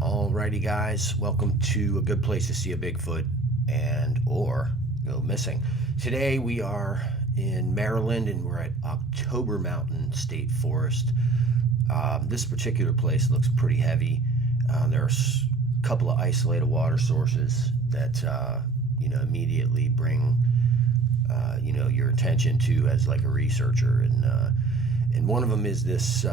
Alrighty, guys, welcome to a good place to see a Bigfoot and or go missing. Today we are in Maryland and we're at October Mountain State Forest. This particular place looks pretty heavy. There's a couple of isolated water sources that immediately bring your attention to as like a researcher, and one of them is this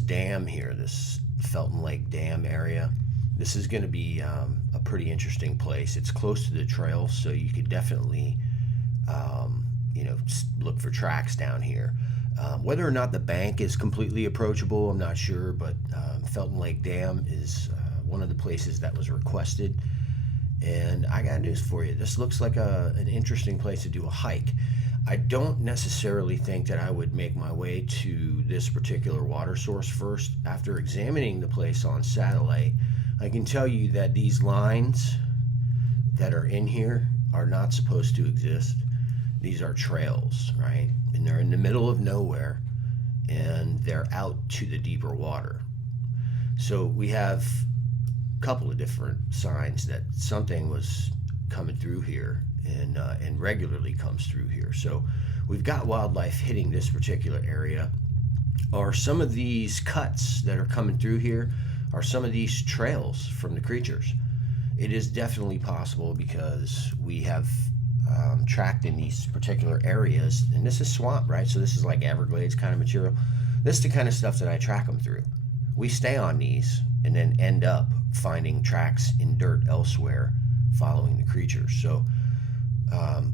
dam here, this Felton Lake Dam area. This is going to be a pretty interesting place. It's close to the trail, so you could definitely, look for tracks down here. Whether or not the bank is completely approachable, I'm not sure, but Felton Lake Dam is one of the places that was requested. And I got news for you. This looks like an interesting place to do a hike. I don't necessarily think that I would make my way to this particular water source first. After examining the place on satellite, I can tell you that these lines that are in here are not supposed to exist. These are trails, right? And they're in the middle of nowhere and they're out to the deeper water. So we have a couple of different signs that something was coming through here and regularly comes through here. So we've got wildlife hitting this particular area. Are some of these cuts that are coming through here, are some of these trails from the creatures? It is definitely possible because we have tracked in these particular areas, and this is swamp, right? So this is like Everglades kind of material. This is the kind of stuff that I track them through. We stay on these and then end up finding tracks in dirt elsewhere following the creatures. So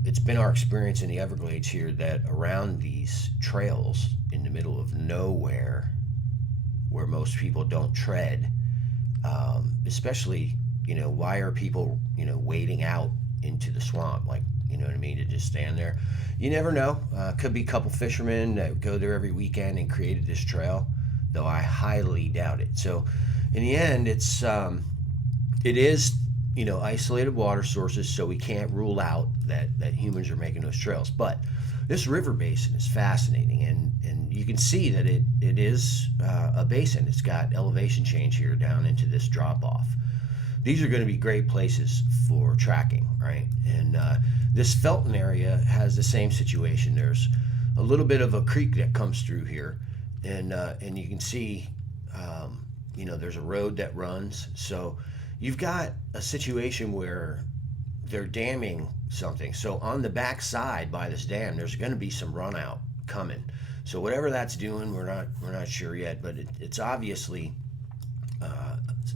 it's been our experience in the Everglades here that around these trails in the middle of nowhere where most people don't tread, especially, why are people, wading out into the swamp? Like, you know what I mean? To just stand there. You never know. Could be a couple fishermen that go there every weekend and created this trail, though I highly doubt it. So in the end, it is isolated water sources, so we can't rule out that humans are making those trails. But this river basin is fascinating, and you can see that it is a basin. It's got elevation change here down into this drop off. These are going to be great places for tracking, right? And this Felton area has the same situation. There's a little bit of a creek that comes through here, and you can see, there's a road that runs. So you've got a situation where they're damming something. So on the back side by this dam, there's going to be some run out coming. So whatever that's doing, we're not sure yet, but it's obviously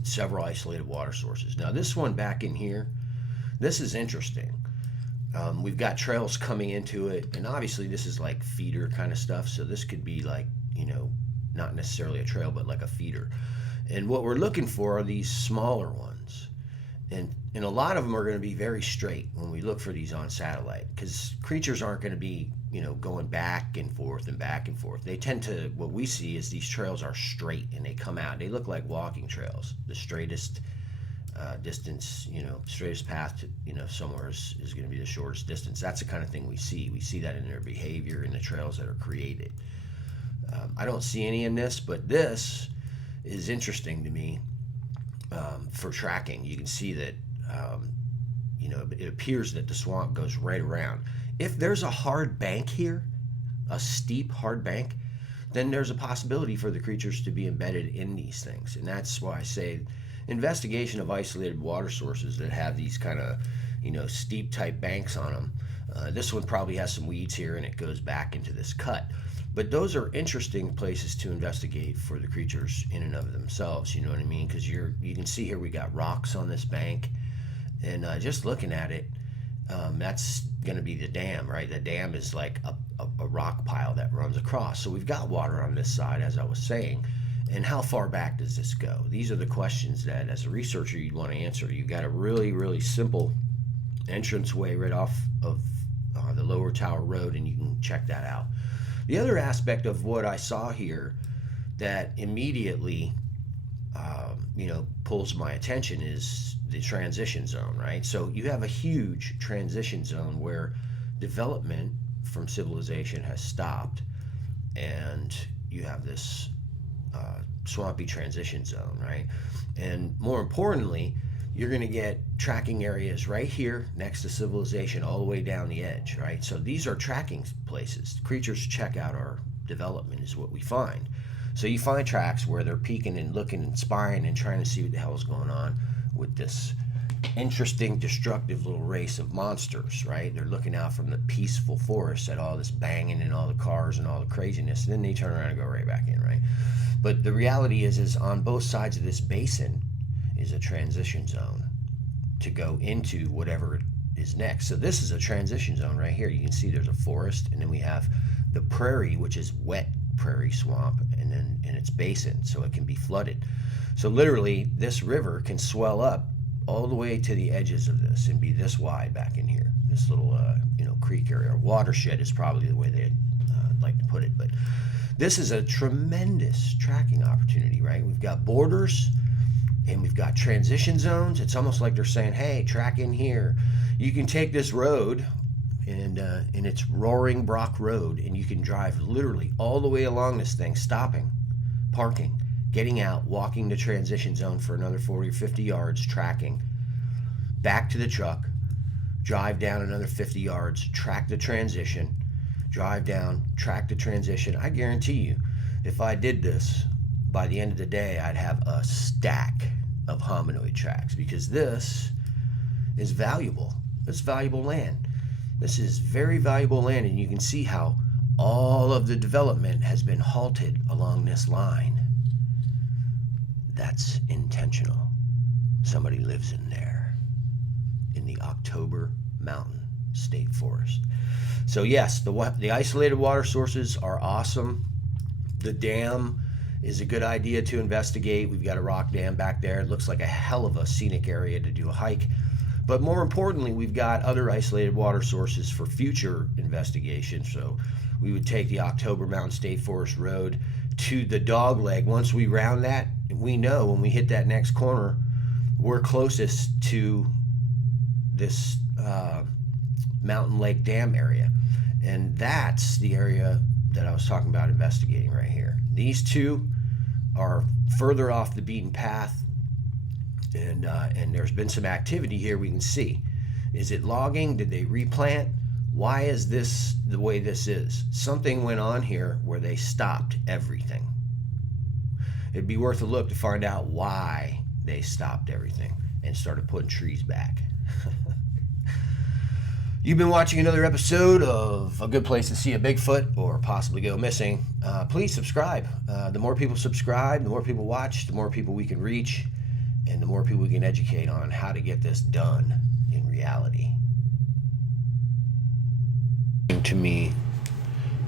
several isolated water sources. Now this one back in here, this is interesting. We've got trails coming into it, and obviously this is like feeder kind of stuff. So this could be like, not necessarily a trail, but like a feeder. And what we're looking for are these smaller ones. And a lot of them are going to be very straight when we look for these on satellite, because creatures aren't going to be, going back and forth and back and forth. They tend to, what we see is these trails are straight and they come out. They look like walking trails. The straightest distance, straightest path to, somewhere is going to be the shortest distance. That's the kind of thing we see. We see that in their behavior in the trails that are created. I don't see any in this, but this is interesting to me for tracking. You can see that it appears that the swamp goes right around. If there's a hard bank here, a steep hard bank, then there's a possibility for the creatures to be embedded in these things. And that's why I say investigation of isolated water sources that have these kind of steep type banks on them. This one probably has some weeds here and it goes back into this cut. But those are interesting places to investigate for the creatures in and of themselves. You know what I mean? Because you can see here we got rocks on this bank, and just looking at it, that's going to be the dam, right? The dam is like a rock pile that runs across. So we've got water on this side, as I was saying. And how far back does this go? These are the questions that, as a researcher, you'd want to answer. You've got a really, really simple entranceway right off of the Lower Tower Road, and you can check that out. The other aspect of what I saw here that immediately, pulls my attention is the transition zone, right? So you have a huge transition zone where development from civilization has stopped, and you have this swampy transition zone, right? And more importantly, you're going to get tracking areas right here next to civilization all the way down the edge, right? So these are tracking places. Creatures check out our development is what we find. So you find tracks where they're peeking and looking and spying and trying to see what the hell is going on with this interesting, destructive little race of monsters, right? They're looking out from the peaceful forest at all this banging and all the cars and all the craziness, and then they turn around and go right back in, right? But the reality is on both sides of this basin is a transition zone to go into whatever is next. So this is a transition zone right here. You can see there's a forest, and then we have the prairie, which is wet prairie swamp, and then in its basin, so it can be flooded. So literally, this river can swell up all the way to the edges of this and be this wide back in here. This little, creek area, or watershed is probably the way they'd like to put it. But this is a tremendous tracking opportunity, right? We've got borders and we've got transition zones. It's almost like they're saying, hey, track in here. You can take this road, and it's Roaring Brock Road, and you can drive literally all the way along this thing, stopping, parking, getting out, walking the transition zone for another 40 or 50 yards, tracking, back to the truck, drive down another 50 yards, track the transition, drive down, track the transition. I guarantee you, if I did this, by the end of the day, I'd have a stack of hominoid tracks, because this is valuable. It's valuable land. This is very valuable land, and you can see how all of the development has been halted along this line. That's intentional. Somebody lives in there, in the October Mountain State Forest. So yes, the isolated water sources are awesome. The dam is a good idea to investigate. We've got a rock dam back there. It looks like a hell of a scenic area to do a hike. But more importantly, we've got other isolated water sources for future investigation. So we would take the October Mountain State Forest Road to the dog leg. Once we round that, we know when we hit that next corner, we're closest to this Mountain Lake Dam area. And that's the area that I was talking about investigating right here. These two are further off the beaten path, and there's been some activity here we can see. Is it logging? Did they replant? Why is this the way this is? Something went on here where they stopped everything. It'd be worth a look to find out why they stopped everything and started putting trees back. You've been watching another episode of A Good Place to See a Bigfoot or Possibly Go Missing. Please subscribe. The more people subscribe, the more people watch, the more people we can reach, and the more people we can educate on how to get this done in reality. To me,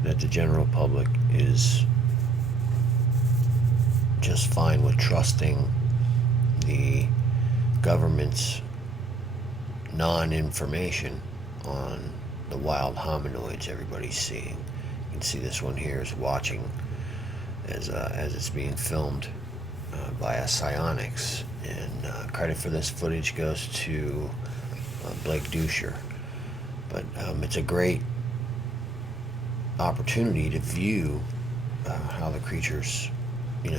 that the general public is just fine with trusting the government's non-information on the wild hominoids everybody's seeing. You can see this one here is watching as it's being filmed via psionics, and credit for this footage goes to Blake Dusher. But it's a great opportunity to view how the creatures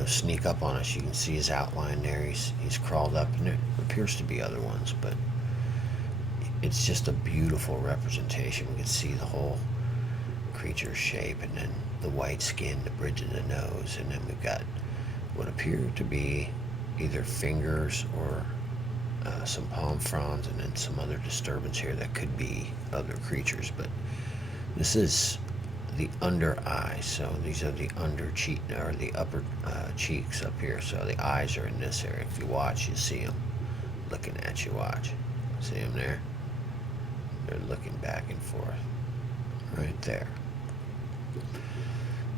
sneak up on us. You can see his outline there. He's crawled up, and there appears to be other ones, but it's just a beautiful representation. We can see the whole creature's shape, and then the white skin, the bridge of the nose, and then we've got what appear to be either fingers or some palm fronds, and then some other disturbance here that could be other creatures. But this is the under eye, so these are the under cheek, or the upper cheeks up here. So the eyes are in this area. If you watch, you see them looking at you. Watch, see them there? They're looking back and forth right there.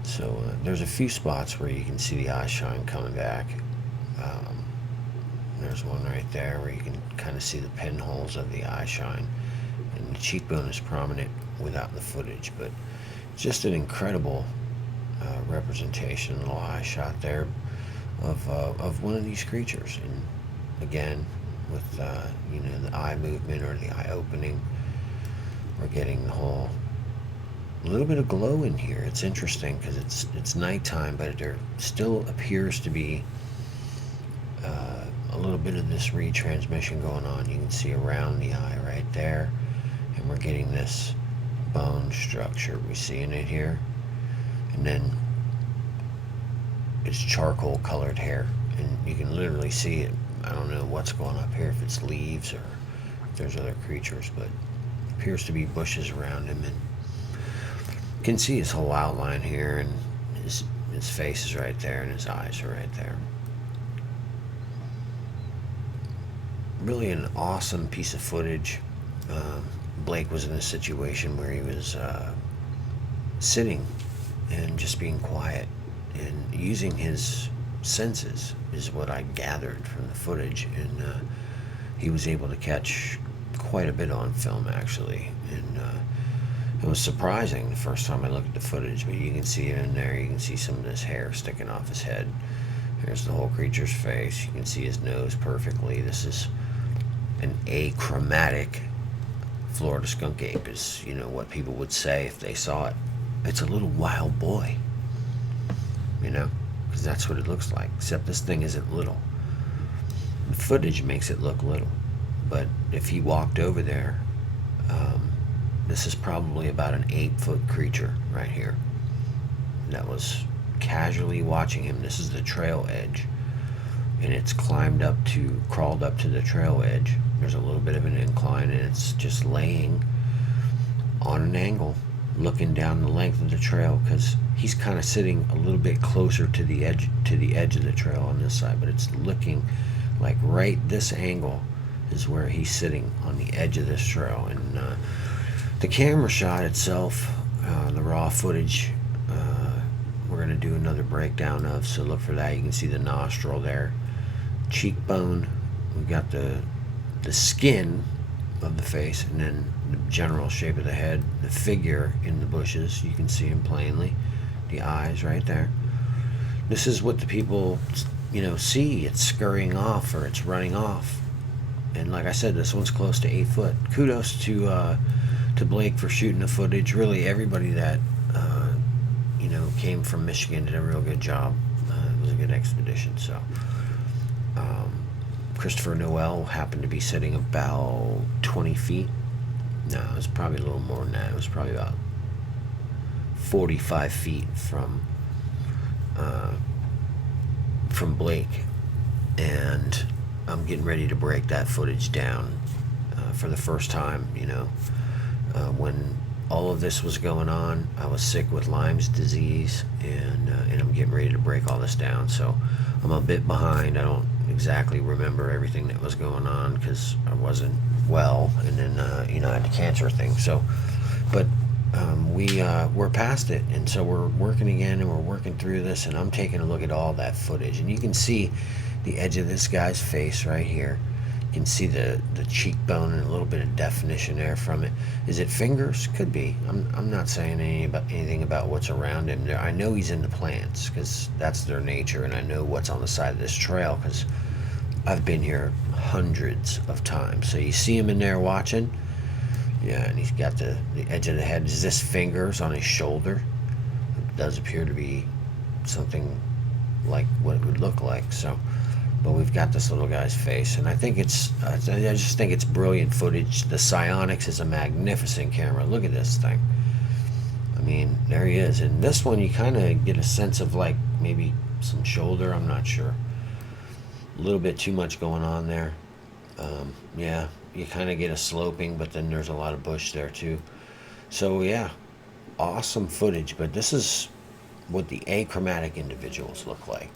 So there's a few spots where you can see the eye shine coming back. There's one right there where you can kind of see the pinholes of the eye shine, and the cheekbone is prominent without the footage, but it's just an incredible representation, a little eye shot there of one of these creatures. And again, with the eye movement or the eye opening, we're getting the whole A little bit of glow in here. It's interesting because it's nighttime, but there still appears to be a little bit of this retransmission going on. You can see around the eye right there, and we're getting this bone structure. We're seeing it here, and then it's charcoal colored hair, and you can literally see it. I don't know what's going up here, if it's leaves or if there's other creatures, but it appears to be bushes around him, and you can see his whole outline here, and his face is right there, and his eyes are right there. Really an awesome piece of footage. Blake was in a situation where he was sitting and just being quiet and using his senses is what I gathered from the footage, and he was able to catch quite a bit on film actually, and it was surprising the first time I looked at the footage, but you can see it in there. You can see some of this hair sticking off his head. Here's the whole creature's face. You can see his nose perfectly. This is an achromatic Florida skunk ape, is, you know, what people would say if they saw it. It's a little wild boy, you know, because that's what it looks like, except this thing isn't little. The footage makes it look little, but if he walked over there, this is probably about an 8-foot creature right here that was casually watching him. This is the trail edge, and it's crawled up to the trail edge. There's a little bit of an incline, and it's just laying on an angle looking down the length of the trail, because he's kind of sitting a little bit closer to the edge of the trail on this side, but it's looking like right this angle is where he's sitting on the edge of this trail. And the camera shot itself, the raw footage, we're going to do another breakdown of, so look for that. You can see the nostril there, cheekbone, we've got the skin of the face, and then the general shape of the head, the figure in the bushes, you can see him plainly, the eyes right there. This is what the people, you know, see. It's scurrying off or it's running off, and like I said, this one's close to 8 foot. Kudos to Blake for shooting the footage. Really, everybody that you know, came from Michigan did a real good job. It was a good expedition. So Christopher Noel happened to be sitting about 20 feet. No, it was probably a little more than that. It was probably about 45 feet from Blake, and I'm getting ready to break that footage down for the first time. You know, when all of this was going on, I was sick with Lyme's disease, and I'm getting ready to break all this down. So I'm a bit behind. I don't exactly remember everything that was going on because I wasn't well, and then you know, I had the cancer thing. So, but we're past it, and so we're working again, and we're working through this, and I'm taking a look at all that footage, and you can see the edge of this guy's face right here. You can see the cheekbone and a little bit of definition there from it. Is it fingers? Could be. I'm not saying anything about what's around him there. I know he's into plants because that's their nature, and I know what's on the side of this trail because I've been here hundreds of times. So you see him in there watching. Yeah, and he's got the edge of the head. Is this fingers on his shoulder? It does appear to be something like what it would look like. So, but we've got this little guy's face, and I just think it's brilliant footage. The Psionics is a magnificent camera. Look at this thing. I mean, there he is. And this one, you kind of get a sense of like maybe some shoulder. I'm not sure. A little bit too much going on there. Yeah, you kind of get a sloping, but then there's a lot of bush there too. So yeah, awesome footage. But this is what the achromatic individuals look like.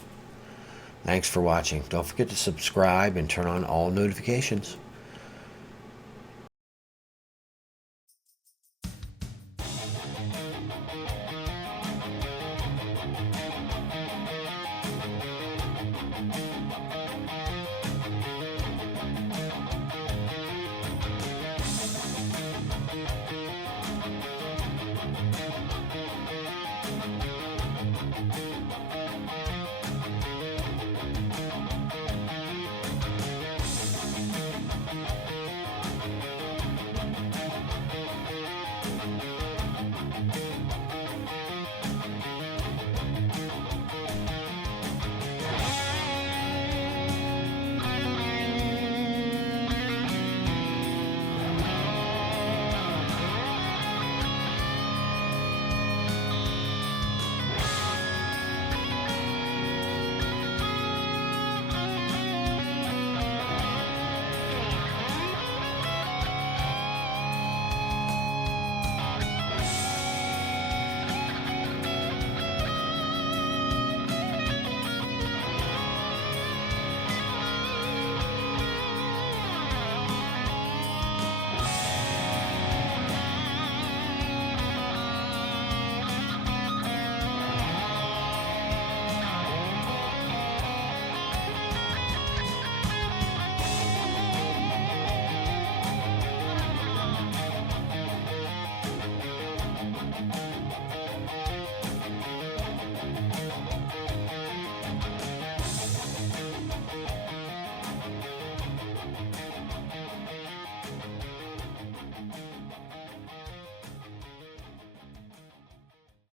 Thanks for watching. Don't forget to subscribe and turn on all notifications.